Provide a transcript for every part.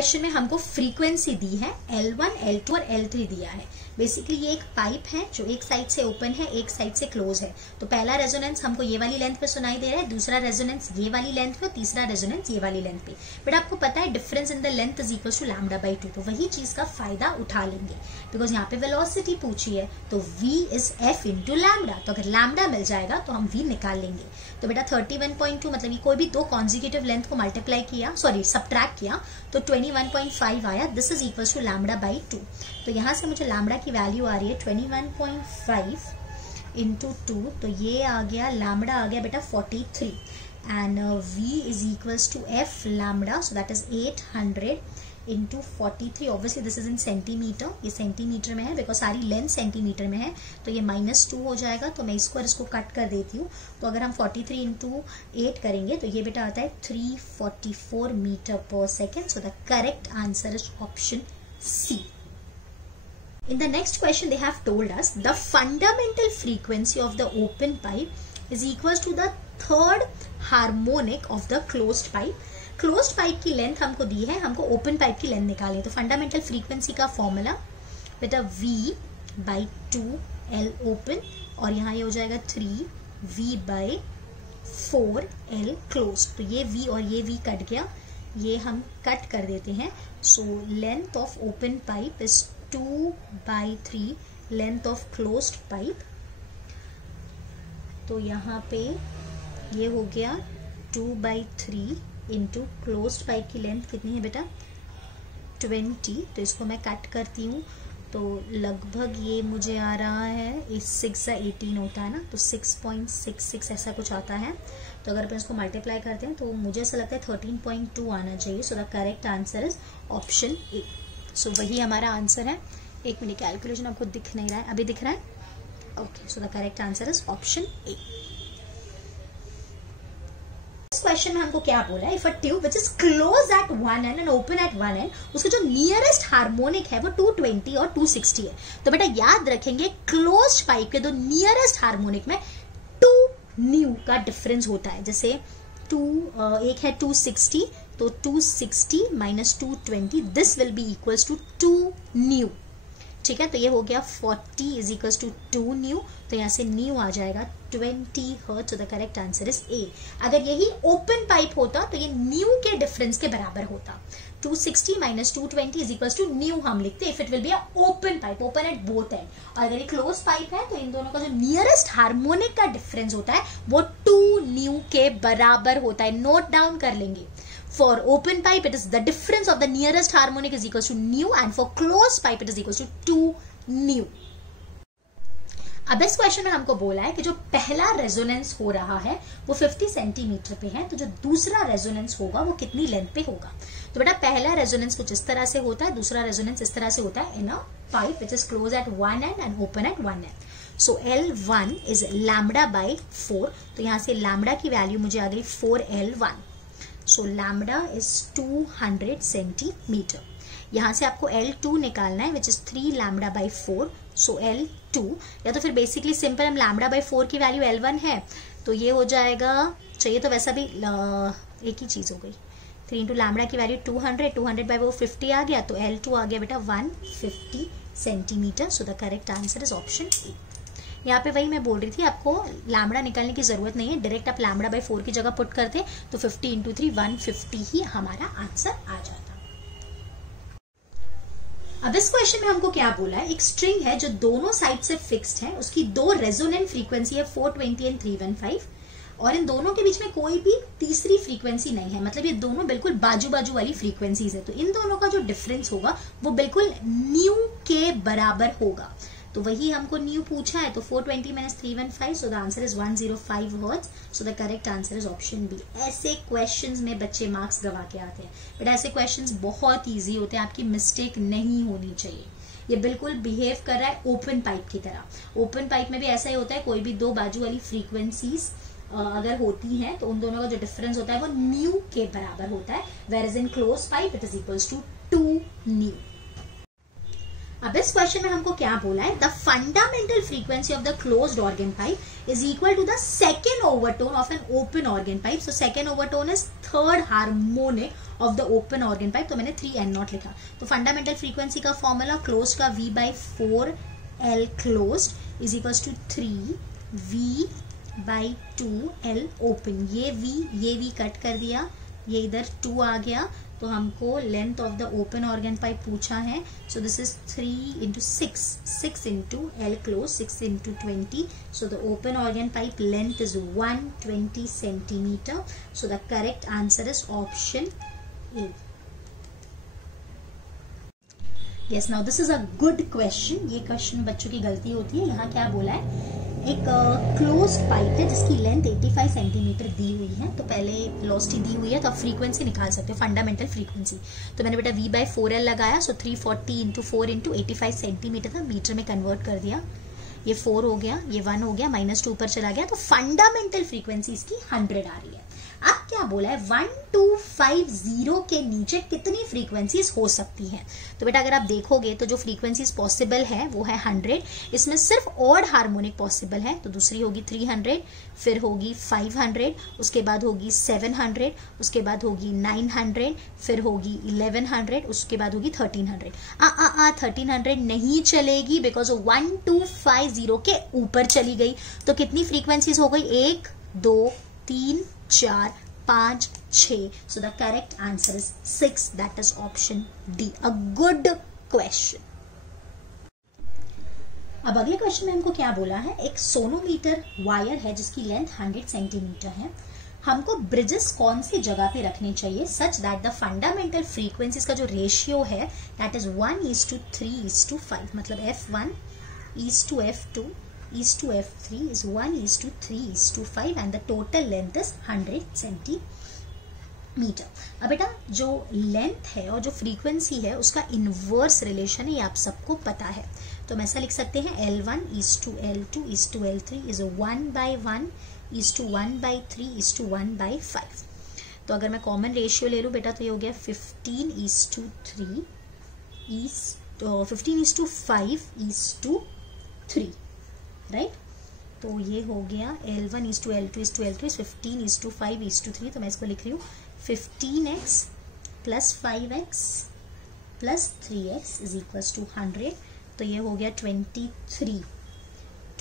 Question में हमको frequency दी है L1, L2 और L3 दिया है। बेसिकली ये एक पाइप है जो एक साइड से ओपन है, एक साइड से क्लोज है। तो पहला रेजोनेंस हमको ये वाली लेंथ पे सुनाई दे रहा है, दूसरा रेजोनेंस ये वाली लेंथ पे और तीसरा रेजोनेंस ये वाली लेंथ पे। बट आपको पता है difference in the length is equal to λ/2, तो वही चीज का फायदा उठा लेंगे बिकॉज यहाँ पे वेलोसिटी पूछी है तो v is f into lambda. तो अगर लैम्डा मिल जाएगा तो हम v निकाल लेंगे। तो बेटा 31.2 मतलब ये कोई भी दो कॉन्जिक्यूटिव लेंथ को मल्टीप्लाई किया, सॉरी सब्ट्रैक्ट किया तो 21.5 आया। This is equal to λ/2। तो यहाँ से मुझे लैम्डा की वैल्यू आ रही है 21.5 इंटू 2, तो ये आ गया लैम्डा आ गया बेटा 43 and v is equals to f lambda, so that is 800 into 43। Obviously this is in centimetre, ये सेंटीमीटर में है बिकॉज सारी लेंथ सेंटीमीटर में है। तो ये -2 हो जाएगा, तो मैं इसको और इसको कट कर देती हूँ। तो अगर हम 43 इंटू 8 करेंगे तो ये बेटा आता है 344 metre per second. So the correct answer is option C. In the next question they have told us the fundamental frequency of the open pipe is equals to the third harmonic of the closed pipe. closed pipe की length हमको दी है, हमको open pipe की length निकालनी है। तो fundamental frequency का formula बेटा V/2L ओपन और यहाँ ये हो जाएगा 3V/4L क्लोज। तो ये V और ये V कट गया, ये हम कट कर देते हैं। So length of open pipe is 2/3 length of closed pipe. तो यहाँ पे ये हो गया 2/3 इंटू क्लोज्ड पाइप की लेंथ कितनी है बेटा 20। तो इसको मैं कट करती हूँ तो लगभग ये मुझे आ रहा है, इस 6 से 18 होता है ना, तो 6.66 ऐसा कुछ आता है। तो अगर अपन इसको मल्टीप्लाई करते हैं तो मुझे ऐसा लगता है 13.2 आना चाहिए। So the correct answer is option A. So वही हमारा आंसर है। एक मिनट, कैलकुलेशन आपको दिख नहीं रहा है, अभी दिख रहा है? Okay, so the correct answer is option ए। इस क्वेश्चन में हमको क्या बोला है, if a tube which is close at one end and open at one and, उसका जो नियरेस्ट हार्मोनिक है वो 220 और 260 है। तो बेटा याद रखेंगे क्लोज्ड पाइप के दो नियरेस्ट हार्मोनिक में 2 न्यू का डिफरेंस होता है। जैसे एक है 260, तो 260 minus 220 this will be equals to 2 nu. ठीक है, तो ये हो गया 40 इज इक्वल्स टू 2 न्यू। तो यहाँ से न्यू आ जाएगा 20 हर्ट्ज। तो the correct answer is a. अगर यही ओपन पाइप होता तो ये न्यू के डिफरेंस के बराबर होता। 260 minus 220 is equals to nu हम लिखते if it will be a open pipe, open at both end. और अगर ये क्लोज पाइप है तो इन दोनों का जो नियरेस्ट हार्मोनिक का डिफरेंस होता है वो 2 न्यू के बराबर होता है। नोट डाउन कर लेंगे। For open pipe, it is the difference of the nearest harmonic is equals to nu, and for closed pipe, it is equals to 2 nu. अब इस क्वेश्चन में हमको बोला है कि जो पहला रेजोनेंस हो रहा है वो 50 सेंटीमीटर पे है, तो जो दूसरा रेजोनेंस होगा वो कितनी लेंथ पे होगा। तो बेटा पहला रेजोनेंस कुछ इस तरह से होता है, दूसरा रेजोनेंस इस तरह से होता है in a pipe which is close at one end and open at one end. So L1 is λ/4। तो यहाँ से लैम्डा की वैल्यू मुझे आ गई 4L1। So lambda is 200 centimetre. यहाँ से आपको L2 निकालना है विच इज 3 λ/4। सो L2, या तो फिर बेसिकली सिंपल हम λ/4 की वैल्यू L1 है तो ये हो जाएगा, चाहिए तो वैसा भी एक ही चीज हो गई। 3 इंटू लैम्डा की वैल्यू 200/50 आ गया, तो L2 आ गया बेटा 150 centimetre. So the correct answer is option ए। यहाँ पे वही मैं बोल रही थी, आपको लैम्डा निकालने की जरूरत नहीं है, डायरेक्ट आप λ/4 की जगह पुट करते तो 50 इंटू 3 150 ही हमारा आंसर आ जाता। अब इस क्वेश्चन में हमको क्या बोला है, एक स्ट्रिंग है जो दोनों साइड से फिक्स्ड है, उसकी दो रेजोनेंट फ्रीक्वेंसी है 420 एंड 315 और इन दोनों के बीच में कोई भी तीसरी फ्रीक्वेंसी नहीं है। मतलब ये दोनों बिल्कुल बाजू बाजू वाली फ्रीक्वेंसीज है। तो इन दोनों का जो डिफरेंस होगा वो बिल्कुल न्यू के बराबर होगा। तो वही हमको न्यू पूछा है, तो 420 minus 315, so the answer is 105 hertz. So the correct answer is option B. ऐसे क्वेश्चंस में बच्चे मार्क्स गवा के आते हैं, बट ऐसे क्वेश्चंस बहुत इजी होते हैं, आपकी मिस्टेक नहीं होनी चाहिए। ये बिल्कुल बिहेव कर रहा है ओपन पाइप की तरह। ओपन पाइप में भी ऐसा ही होता है, कोई भी दो बाजू वाली फ्रीक्वेंसीज अगर होती हैं तो उन दोनों का जो डिफरेंस होता है वो न्यू के बराबर होता है, where is in close pipe it is equals to 2 nu. अब इस क्वेश्चन में हमको क्या बोला है, the fundamental frequency of the closed organ pipe is equal to the second overtone of an open organ pipe. So second overtone is third harmonic of the open organ pipe. तो मैंने 3n0 लिखा. तो fundamental frequency का formula closed का v by 4l closed is equal to 3v by 2l open. ये v cut कर दिया, ये इधर 2 आ गया. तो हमको length of the open organ pipe पूछा है. So this is 3 into 6 into L close, 6 into 20. So the open organ pipe length is 120 centimeter. So the correct answer is option A. Yes, now this is a good question. ये question बच्चों की गलती होती है. यहाँ क्या बोला है, एक क्लोज्ड पाइप है जिसकी लेंथ 85 सेंटीमीटर दी हुई है. तो पहले वेलोसिटी दी हुई है, तो आप फ्रीक्वेंसी निकाल सकते हो, फंडामेंटल फ्रीक्वेंसी. तो मैंने बेटा v by 4l लगाया. सो 340 into 4 into 85 सेंटीमीटर था, मीटर में कन्वर्ट कर दिया. ये 4 हो गया, ये 1 हो गया, -2 ऊपर चला गया. तो फंडामेंटल फ्रीक्वेंसी इसकी 100 आ रही है. अब क्या बोला है, 1250 के नीचे कितनी फ्रीक्वेंसीज हो सकती हैं. तो बेटा अगर आप देखोगे तो जो फ्रीक्वेंसीज पॉसिबल है वो है 100. इसमें सिर्फ ऑड हार्मोनिक पॉसिबल है. तो दूसरी होगी 300, फिर होगी 500, उसके बाद होगी 700, उसके बाद होगी 900, फिर होगी 1100, उसके बाद होगी 1300. 1300 नहीं चलेगी बिकॉज 1250 के ऊपर चली गई. तो कितनी फ्रीक्वेंसीज हो गई, 1 2 3 4 5 6. So the correct answer is 6. That is option D. A good question. अब अगले क्वेश्चन में हमको क्या बोला है, एक सोनोमीटर वायर है जिसकी लेंथ 100 सेंटीमीटर है. हमको ब्रिजेस कौन सी जगह पे रखने चाहिए such that the fundamental frequencies का जो रेशियो है दैट इज 1:3:5. मतलब F1 is to F2 is to F3 is 1:3:5 and the total length is 100 centimetre. अब बेटा जो लेंथ है और जो फ्रीक्वेंसी है उसका इनवर्स रिलेशन है, ये आप सबको पता है. तो हम ऐसा लिख सकते हैं L1 is to L2 is to L3 is 1/1 is to 1/3 is to 1/5. तो अगर मैं कॉमन रेशियो ले लूँ बेटा तो ये हो गया 15:3 is 15:5:3. राइट. तो ये हो गया L1 is to L2 is to L3 15:5:3. तो मैं इसको लिख रही हूँ 15x plus 5x plus 3x is equals to 100. तो ये हो गया 23.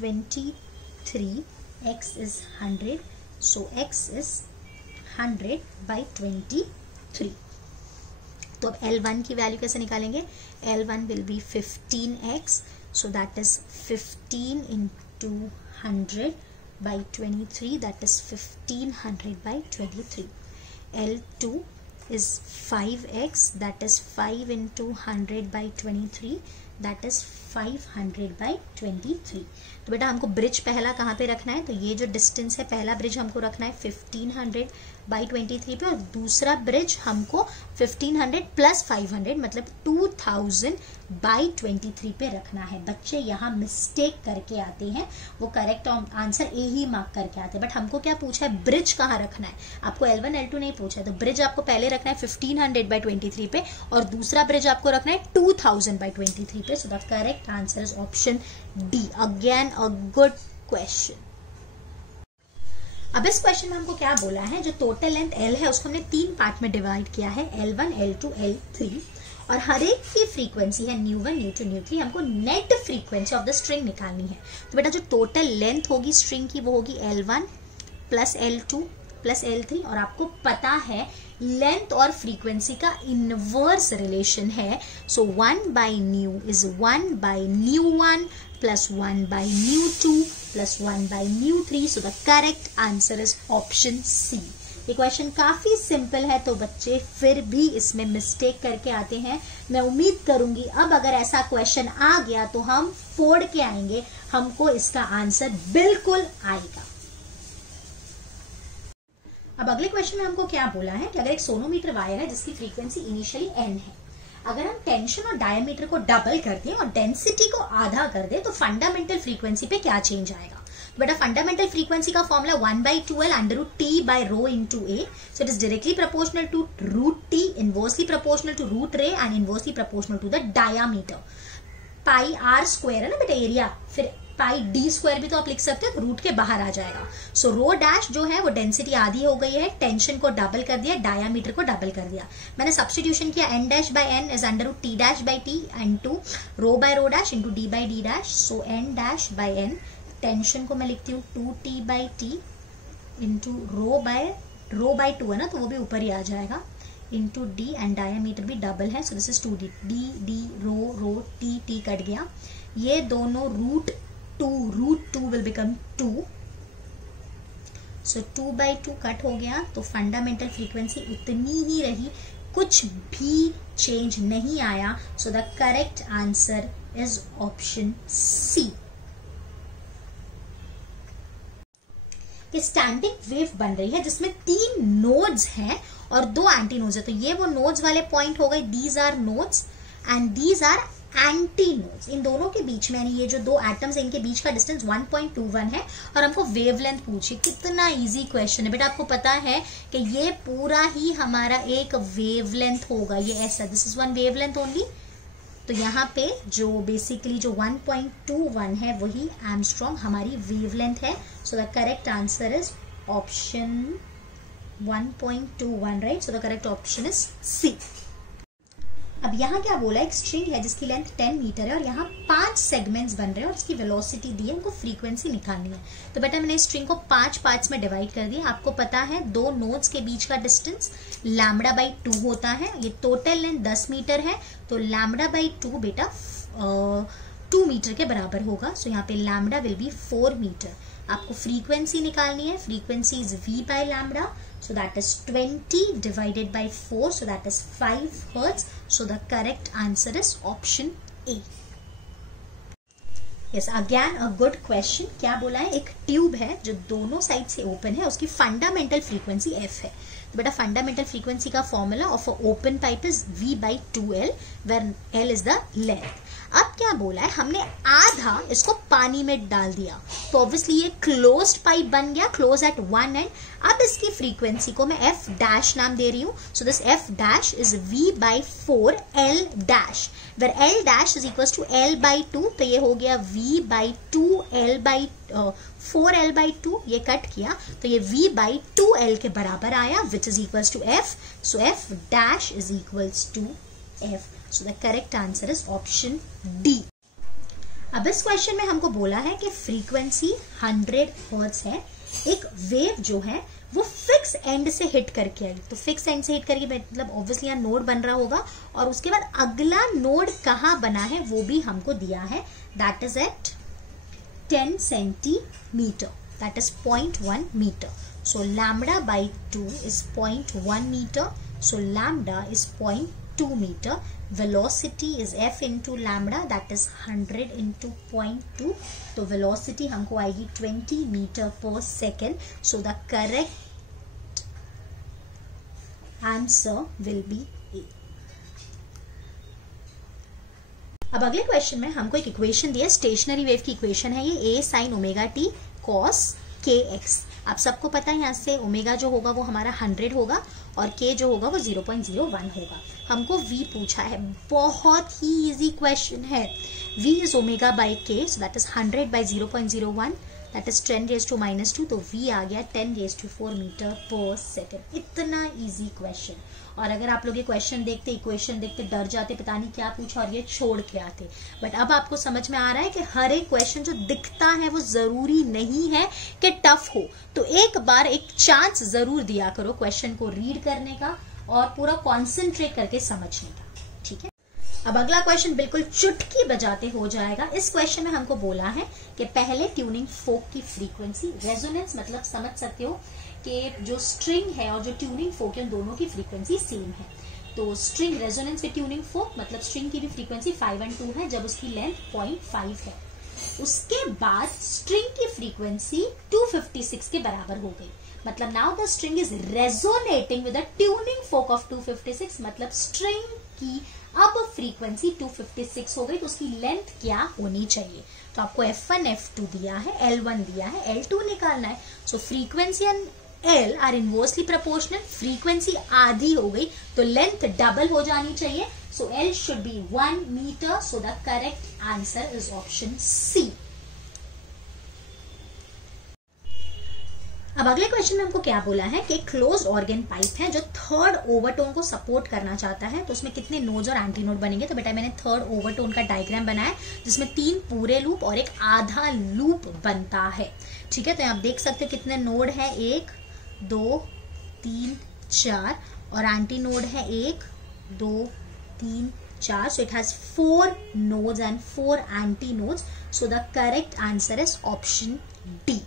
23x is 100. So x is 100 by 23. तो अब L1 की वैल्यू कैसे निकालेंगे, L1 will be 15x. So that is 15 into 100 by 23. That is 1500 by 23. L2 is 5x. That is 5 into 100 by 23. That is 500 by 23. तो बेटा हमको ब्रिज पहला कहाँ पे रखना है, तो ये जो डिस्टेंस है पहला ब्रिज हमको रखना है 1500 by 23 पे, और दूसरा ब्रिज हमको 1500 plus 500 मतलब 2000 by 23 पे रखना है. बच्चे यहाँ मिस्टेक करके आते हैं, वो correct answer A he mark करके आते हैं. बट हमको क्या पूछा है, ब्रिज कहाँ रखना है. आपको L1 L2 नहीं पूछा है, तो ब्रिज आपको पहले रखना है 1500 by 23 पे और दूसरा ब्रिज आपको रखना है 2000 by 23 पे. सो the correct answer is option D. Again a good question. अब इस क्वेश्चन में हमको क्या बोला है, जो टोटल लेंथ L है उसको हमने 3 पार्ट में डिवाइड किया है, L1 L2 L3, और हर एक की फ्रीक्वेंसी है nu1 nu2 nu3. हमको net frequency of the string निकालनी है. तो बेटा जो टोटल लेंथ होगी स्ट्रिंग की वो होगी L1 plus L2 plus L3, और आपको पता है लेंथ और फ्रीक्वेंसी का इनवर्स रिलेशन है. सो 1 by nu is 1 by nu1 plus 1 by nu2 plus 1 by nu3. So the correct answer is option C. ये क्वेश्चन काफी सिंपल है, तो बच्चे फिर भी इसमें मिस्टेक करके आते हैं. मैं उम्मीद करूंगी अब अगर ऐसा क्वेश्चन आ गया तो हम फोड़ के आएंगे, हमको इसका आंसर बिल्कुल आएगा. अब अगले क्वेश्चन में हमको क्या बोला है कि अगर एक सोनोमीटर वायर है जिसकी फ्रीक्वेंसी इनिशियली n है, अगर हम टेंशन और डायमीटर को डबल कर दें और डेंसिटी को आधा कर दें तो फंडामेंटल फ्रीक्वेंसी पे क्या चेंज आएगा. तो बेटा फंडामेंटल फ्रीक्वेंसी का formula 1/2L √ T by rho into A. So it is directly proportional to √T, inversely proportional to √ρ and inversely proportional to the diameter. Pi r square है ना बेटा area, फिर पाई डी स्क्वायर भी तो आप लिख सकते हो, तो रूट के बाहर आ जाएगा। सो रो डैश जो है वो डेंसिटी आधी हो गई है, टेंशन को डबल कर दिया, डायामीटर को डबल कर दिया। मैंने सब्स्टिट्यूशन किया, n dash by n is under root t dash by t into rho by rho dash into d by d dash. So n dash by n, tension को मैं लिखती हूँ 2t by t into rho by 2 है ना, तो वो भी ऊपर ही आ जाएगा, इंटू डी एंड डायामीटर भी डबल है, so this is 2d, d d rho t t cut गया, ये दोनों root two will become 2, so 2 by 2 cut हो गया, तो फंडामेंटल फ्रीक्वेंसी उतनी ही रही, कुछ भी चेंज नहीं आया। So the correct answer is option C. Standing wave बन रही है जिसमें 3 नोड्स हैं और 2 एंटी नोड्स है, तो ये वो नोड्स वाले पॉइंट हो गए, these are nodes and these are antinodes. इन दोनों के बीच में, यानी ये जो 2 एटम्स है इनके बीच का डिस्टेंस 1.21 है और हमको वेवलेंथ पूछी। कितना इजी क्वेश्चन है बेटा, आपको पता है कि ये पूरा ही हमारा एक वेवलेंथ होगा, ये ऐसा, this is one wavelength only. तो यहाँ पे जो बेसिकली जो 1.21 है वही एंगस्ट्रॉम हमारी वेवलेंथ है। So the correct answer is option 1.21, right. So the correct option is C. अब यहाँ क्या बोला, एक स्ट्रिंग है जिसकी लेंथ 10 मीटर है और यहाँ 5 सेगमेंट्स बन रहे हैं और इसकी वेलोसिटी दी है, उनको फ्रीक्वेंसी निकालनी है। तो बेटा मैंने स्ट्रिंग को 5 पार्ट्स में डिवाइड कर दिया। आपको पता है 2 नोड्स के बीच का डिस्टेंस लैम्बडा बाई 2 होता है, ये टोटल लेंथ 10 मीटर है, तो लैम्बडा बाई 2 बेटा 2 मीटर के बराबर होगा। सो यहाँ पे लैम्बडा विल बी 4 मीटर। आपको फ्रीक्वेंसी निकालनी है, frequency is v by lambda, so that is 20 divided by 4, so that is 5 hertz. So the correct answer is option A. Yes, again a good question. क्या बोला है, एक tube है जो दोनों साइड से ओपन है, उसकी फंडामेंटल फ्रीक्वेंसी f है। तो बेटा फंडामेंटल फ्रीक्वेंसी का formula of a open pipe is v by 2l where l is the length। अब क्या बोला है, हमने आधा इसको पानी में डाल दिया तो ऑब्वियसली ये क्लोज्ड पाइप बन गया, क्लोज एट वन एंड। अब इसकी फ्रीक्वेंसी को मैं f डैश नाम दे रही हूँ। So this f dash is v by 4 l dash, where l dash is equal to l by 2, तो ये हो गया v by 2 l by 4l by 2, ये कट किया तो ये v by 2l के बराबर आया, which is equal to f। So f dash is equal to f। So the correct answer is option D। अब इस क्वेश्चन में हमको बोला है कि फ्रीक्वेंसी 100 हर्ट्ज है, एक वेव जो है वो फिक्स एंड से हिट करके आई। तो फिक्स एंड से हिट करके मतलब ऑब्वियसली यहाँ नोड बन रहा होगा और उसके बाद अगला नोड कहाँ बना है वो भी हमको दिया है, that is at 10 centimetre, that is 0.1 metre. So lambda by 2 is 0.1 metre, so lambda is 0.2 metre. Velocity is f into lambda, that is 100 into 0.2, तो velocity हमको आएगी 20 metre per second. So the correct answer will be A. अब अगले question में हमको एक equation दी है, stationary wave की इक्वेशन है ये, a sin omega t cos kx। आप सबको पता है यहाँ से ओमेगा जो होगा वो हमारा 100 होगा और k जो होगा वो 0.01 होगा। हमको v पूछा है, बहुत ही इजी क्वेश्चन है। v is omega by k, so that is 100 by 0.01, that is 10 raise to -2, तो v आ गया 10 raise to 4 metre per second. इतना इजी क्वेश्चन, और अगर आप लोग ये क्वेश्चन देखते, इक्वेशन देखते डर जाते, पता नहीं क्या पूछा और ये छोड़ के आते, बट अब आपको समझ में आ रहा है कि हर एक क्वेश्चन जो दिखता है वो जरूरी नहीं है कि टफ हो। तो एक बार एक चांस जरूर दिया करो क्वेश्चन को रीड करने का और पूरा कॉन्सेंट्रेट करके समझने का, ठीक है। अब अगला क्वेश्चन बिल्कुल चुटकी बजाते हो जाएगा। इस क्वेश्चन में हमको बोला है कि पहले ट्यूनिंग फोक की फ्रीक्वेंसी, रेजोनेंस मतलब समझ सकते हो कि जो स्ट्रिंग है और जो ट्यूनिंग फोक है उन दोनों की फ्रीक्वेंसी सेम है। तो स्ट्रिंग रेजोनेंस विद ट्यूनिंग फोक मतलब स्ट्रिंग की भी फ्रीक्वेंसी 5 और 2 है जब उसकी लेंथ 0.5 है। उसके बाद स्ट्रिंग की फ्रीक्वेंसी 256 के बराबर हो गई, मतलब now the string is resonating with the tuning folk of 256, मतलब स्ट्रिंग की अब फ्रीक्वेंसी 256 हो गई, तो उसकी लेंथ क्या होनी चाहिए। तो आपको F1 F2 दिया है, L1 दिया है, L2 निकालना है। So frequency and L are inversely proportional, frequency आधी हो गई तो लेंथ डबल हो जानी चाहिए। So L should be 1 meter. So the correct answer is option C. अब अगले क्वेश्चन में हमको क्या बोला है कि क्लोज्ड ऑर्गन पाइप है जो थर्ड ओवरटोन को सपोर्ट करना चाहता है, तो उसमें कितने नोड्स और एंटी नोड बनेंगे। तो बेटा मैंने थर्ड ओवरटोन का डायग्राम बनाया जिसमें 3 पूरे लूप और एक आधा लूप बनता है। ठीक है, तो आप देख सकते हैं कितने नोड है, 1 2 3 4 और एंटी नोड है 1 2 3 4. So it has 4 nodes and 4 anti nodes. So the correct answer is option D.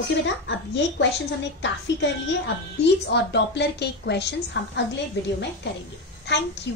Okay बेटा, अब ये क्वेश्चंस हमने काफी कर लिए। अब बीट्स और डॉपलर के क्वेश्चंस हम अगले वीडियो में करेंगे। Thank you.